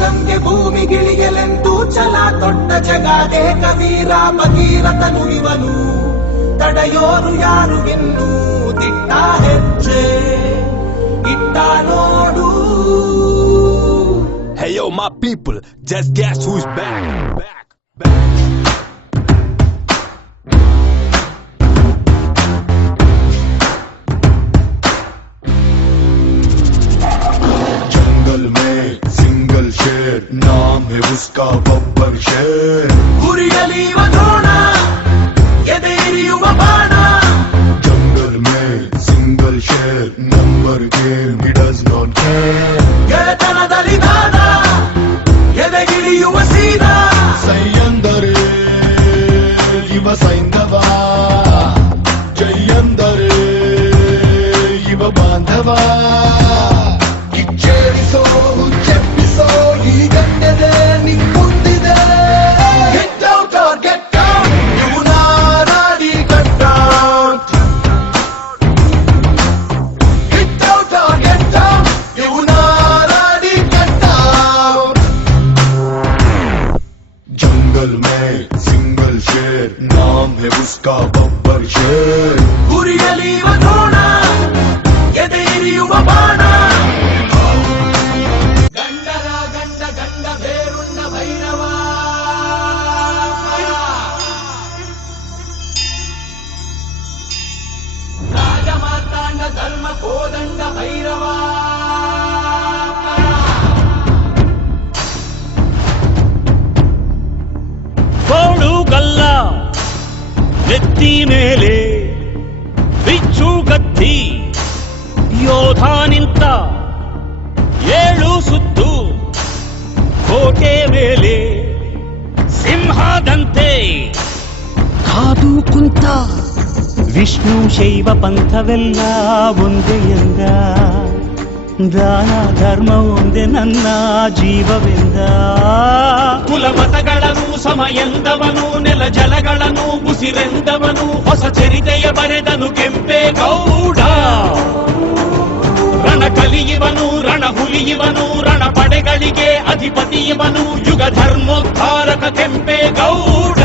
ಗಂಗೆ ಭೂಮಿಗಿಳಿಯಲೆಂದು ಛಲ ತೊಟ್ಟ ಜಗಾದೆ ಕವೀರ ಭಗೀರಥನು ಇವನು. ತಡೆಯೋರು ಯಾರು ಇನ್ನು ದಿಟ್ಟ ಹೆಜ್ಜೆ ಇಟ್ಟ ನೋಡು. Hey yo my people, just guess who's back. जंगल में सिंगल शेर, नाम है उसका बब्बर शेर. ಗುರಿಯಲಿಯುವ ದ್ರೋಣ ಎದೆಯಿರಿಯುವ ಬಾಣ. जंगल में सिंगल शेर, number game he does not care. ಗೆಳೆತನದಲ್ಲಿ ದಾದ ಎದೆಗಿಳಿಯುವ ಸೀದಾ. ಸೈಯಂದರೆ ಇವ ಸೈಂಧವ, ಜೈಯಂದರೆ ಇವ ಬಾಂಧವ. ಕಿಚ್ಚೇರಿಸೋ ಹುಚ್ಚೆಪ್ಪಿಸೋ ಈ ಗಂಡದೆ ನಿಂಗುಂದಿದೆ. Get out or get down, ಇವು ನಾರಾಡಿ cut down. Get out or get down, ಇವು ನಾರಾಡಿ cut down. जंगल में सिंगल शेर, नाम है उसका बब्बर शेर. ಗುರಿಯಲಿಯುವ ದ್ರೋಣ ಎದೆಯಿರಿಯುವ ಬಾಣ. ಗಂಡರ ಗಂಡ ಗಂಡ ಬೇರುಣ್ಣ ಭೈರವ. ರಾಜ ಮಾರ್ತಾಂಡ ಧರ್ಮ ಕೋದಂಡ ಭೈರವ. ಗೋಳುಗಲ್ಲ ನೆತ್ತಿ ಮೇಲೆ ಬಿಚ್ಚು ಗತ್ತಿ ಯೋಧ ನಿಂತ ಏಳು ಸುತ್ತು ಕೋಟೆ ಮೇಲೆ ಸಿಂಹದಂತೆ ಕಾದು ಕುಂತ ವಿಷ್ಣು ಶೈವ ಪಂಥವೆಲ್ಲ ಒಂದೇ ಎಂದ ದಾನ ಧರ್ಮ ಒಂದೇ ನನ್ನ ಜೀವವೆಂದ ಕುಲಮತಗಳನ್ನು ಸಮ ಎಂದವನು ನೆಲ ಜಲಗಳನ್ನು ಉಸಿರೆಂದವನು ಹೊಸ ಚರಿತೆಯ ಬರೆದನು ಕೆಂಪೇಗೌಡ. ರಣ ಕಲಿಯುವನು ರಣ ಹುಲಿಯುವನು ರಣ ಪಡೆಗಳಿಗೆ ಅಧಿಪತಿಯವನು ಯುಗ ಧರ್ಮೋದ್ಧಾರಕ ಕೆಂಪೇಗೌಡ.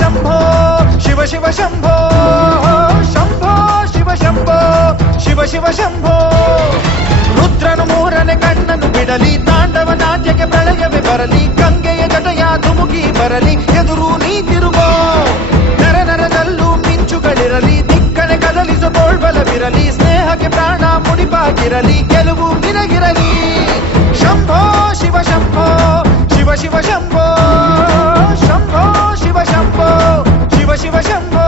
शंभो शिव शिव शंभो शंभो शिव शंभो शिव शिव शंभो. ರುದ್ರನು ಮೂರನೇ ಕಣ್ಣನ್ನು ಬಿಡಲಿ, ತಾಂಡವ ನಾಟ್ಯಕ್ಕೆ ಪ್ರಳಯವೇ ಬರಲಿ, ಗಂಗೆಯ ಜಟಯ ಧುಮುಕಿ ಬರಲಿ, ಎದುರು ನೀ ತಿರುಗೋ. ನರ ನರದಲ್ಲೂ ಮಿಂಚುಗಳಿರಲಿ, ದಿಕ್ಕನೆ ಕದಲಿಸೋ ತೋಳ್ಬಲವಿರಲಿ, ಸ್ನೇಹಕ್ಕೆ ಪ್ರಾಣ ಮುಡಿಪಾಗಿರಲಿ, ಗೆಲುವು ನಿನಗಿರಲಿ. ಶಂಭೋ ಶಿವ ಶಂಭೋ ಶಿವ ಶಿವ ಶಂಭೋ ಶಂಭೋ ಶಿವ ಶಂಭೋ ಶಿವ ಶಿವ ಶಂಭೋ.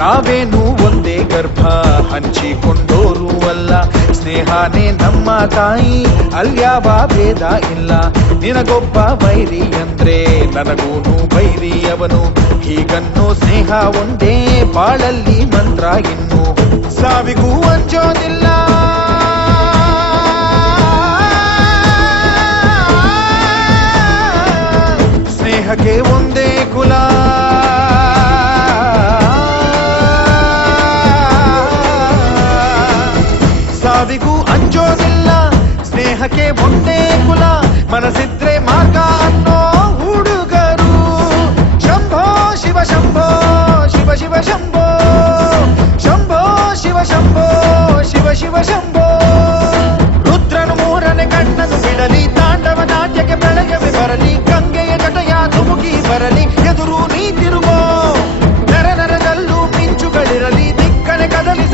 ನಾವೇನು ಒಂದೇ ಗರ್ಭ ಹಂಚಿಕೊಂಡೋರು ಅಲ್ಲ, ಸ್ನೇಹನೇ ನಮ್ಮ ತಾಯಿ ಅಲ್ಯಾವ ಭೇದ ಇಲ್ಲ. ನಿನಗೊಬ್ಬ ಬೈರಿ ಅಂದ್ರೆ ನನಗೂನು ಬೈರಿಯವನು, ಹೀಗನ್ನೋ ಸ್ನೇಹ ಒಂದೇ ಬಾಳಲ್ಲಿ ಮಂತ್ರ. ಇನ್ನು ಸಾವಿಗೂ ಅಂಜೋದಿಲ್ಲ, ಸ್ನೇಹಕ್ಕೆ ಒಂದೇ ಕುಲ. ಸಾವಿಗೂ ಅಂಜೋದಿಲ್ಲ, ಸ್ನೇಹಕ್ಕೆ ಒಂದೇ ಕುಲ. ಮನಸ್ಸಿದ್ರೆ ಮಾರ್ಗ ಅನ್ನೋ ಹುಡುಗರು. ಶಂಭೋ ಶಿವ ಶಂಭೋ ಶಿವ ಶಿವ ಶಂಭೋ ಶಂಭೋ ಶಿವ ಶಂಭೋ ಶಿವ ಶಿವ ಶಂಭೋ. ರುದ್ರನು ಮೂರನೇ ಕಣ್ಣನ್ನು ಬಿಡಲಿ, ತಾಂಡವ ನಾಟ್ಯಕ್ಕೆ ಪ್ರಳಯವೇ ಬರಲಿ, ಗಂಗೆಯ ಜಟಯ ಧುಮುಕಿ ಬರಲಿ, ಎದುರು ನೀ ತಿರುಗೋ. ನರ ನರದಲ್ಲೂ ಮಿಂಚುಗಳಿರಲಿ, ದಿಕ್ಕನೆ ಕದಲಿ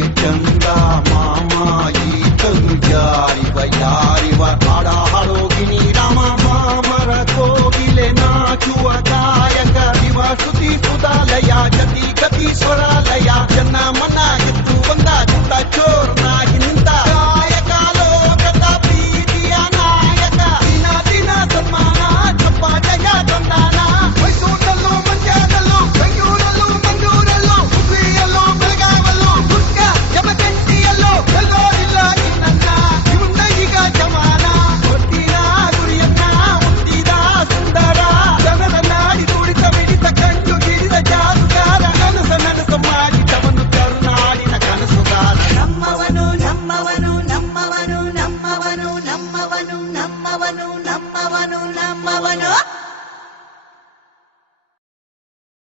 ಚಂದ